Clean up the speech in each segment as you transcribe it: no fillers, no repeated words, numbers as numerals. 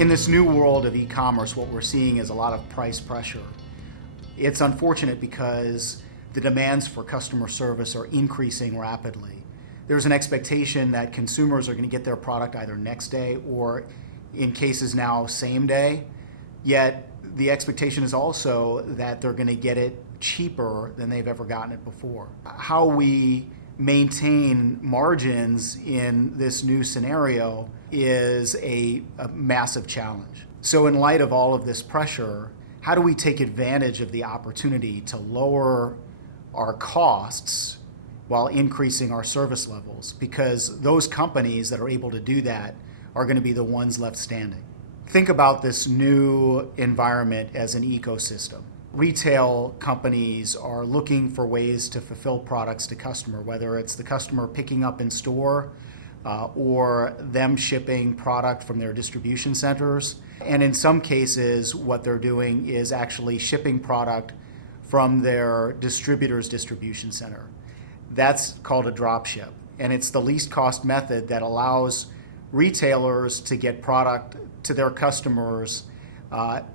In this new world of e-commerce, what we're seeing is a lot of price pressure. It's unfortunate because the demands for customer service are increasing rapidly. There's an expectation that consumers are going to get their product either next day or, in cases now, same day. Yet the expectation is also that they're going to get it cheaper than they've ever gotten it before. How we maintain margins in this new scenario is a massive challenge. So in light of all of this pressure, how do we take advantage of the opportunity to lower our costs while increasing our service levels? Because those companies that are able to do that are going to be the ones left standing. Think about this new environment as an ecosystem. Retail companies are looking for ways to fulfill products to customer, whether it's the customer picking up in store or them shipping product from their distribution centers. And in some cases, what they're doing is actually shipping product from their distributor's distribution center. That's called a drop ship. And it's the least cost method that allows retailers to get product to their customers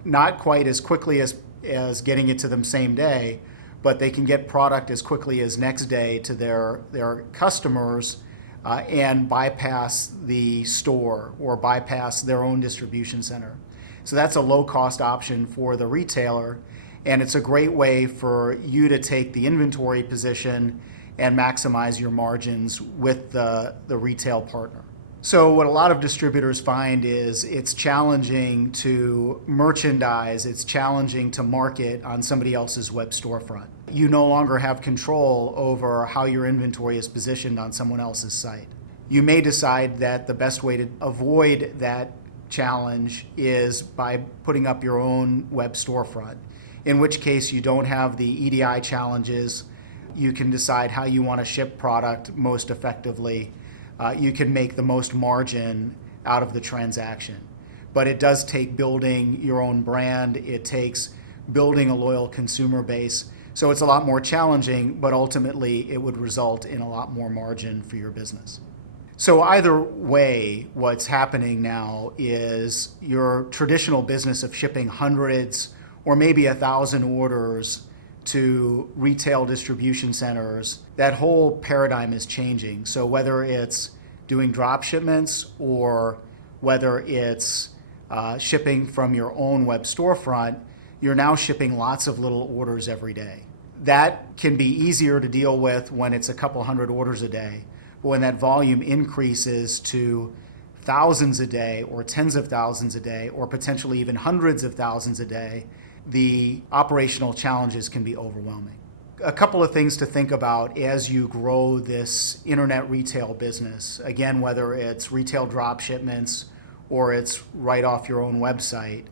not quite as quickly as getting it to them same day, but they can get product as quickly as next day to their customers and bypass the store or bypass their own distribution center. So that's a low-cost option for the retailer, and it's a great way for you to take the inventory position and maximize your margins with the retail partner. So what a lot of distributors find is it's challenging to merchandise, it's challenging to market on somebody else's web storefront. You no longer have control over how your inventory is positioned on someone else's site. You may decide that the best way to avoid that challenge is by putting up your own web storefront, in which case you don't have the EDI challenges. You can decide how you want to ship product most effectively. You can make the most margin out of the transaction. But it does take building your own brand. It takes building a loyal consumer base. So it's a lot more challenging, but ultimately it would result in a lot more margin for your business. So either way, what's happening now is your traditional business of shipping hundreds or maybe 1,000 orders to retail distribution centers, that whole paradigm is changing. So whether it's doing drop shipments or whether it's shipping from your own web storefront, you're now shipping lots of little orders every day. That can be easier to deal with when it's a couple hundred orders a day. But when that volume increases to thousands a day or tens of thousands a day or potentially even hundreds of thousands a day, the operational challenges can be overwhelming. A couple of things to think about as you grow this internet retail business. Again, whether it's retail drop shipments or it's right off your own website,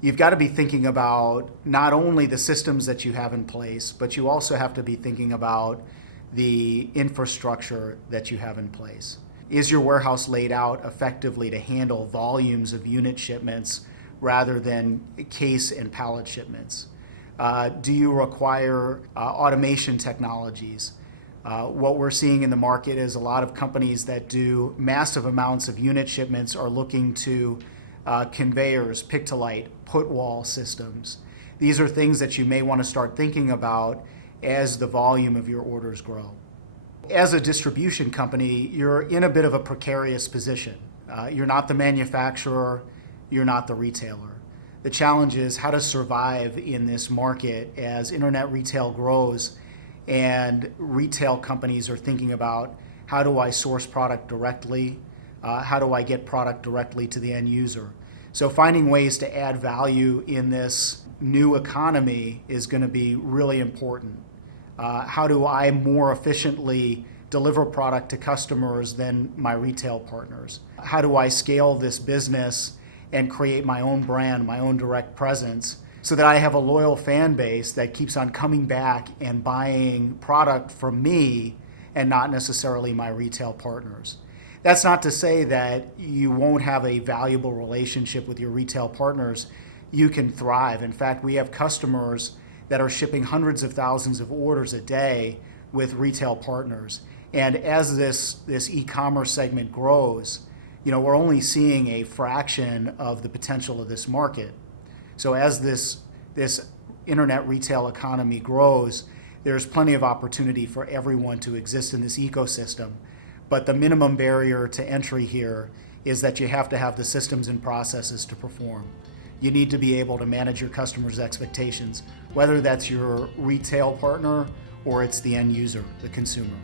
you've got to be thinking about not only the systems that you have in place, but you also have to be thinking about the infrastructure that you have in place. Is your warehouse laid out effectively to handle volumes of unit shipments rather than case and pallet shipments? Do you require automation technologies? What we're seeing in the market is a lot of companies that do massive amounts of unit shipments are looking to conveyors, pick-to-light, put-wall systems. These are things that you may want to start thinking about as the volume of your orders grow. As a distribution company, you're in a bit of a precarious position. You're not the manufacturer, you're not the retailer. The challenge is how to survive in this market as internet retail grows and retail companies are thinking about how do I source product directly, how do I get product directly to the end user. So finding ways to add value in this new economy is going to be really important. How do I more efficiently deliver product to customers than my retail partners? How do I scale this business and create my own brand, my own direct presence, so that I have a loyal fan base that keeps on coming back and buying product from me and not necessarily my retail partners? That's not to say that you won't have a valuable relationship with your retail partners. You can thrive. In fact, we have customers that are shipping hundreds of thousands of orders a day with retail partners. And as this e-commerce segment grows, we're only seeing a fraction of the potential of this market. So as this internet retail economy grows, there's plenty of opportunity for everyone to exist in this ecosystem. But the minimum barrier to entry here is that you have to have the systems and processes to perform. You need to be able to manage your customers' expectations, whether that's your retail partner or it's the end user, the consumer.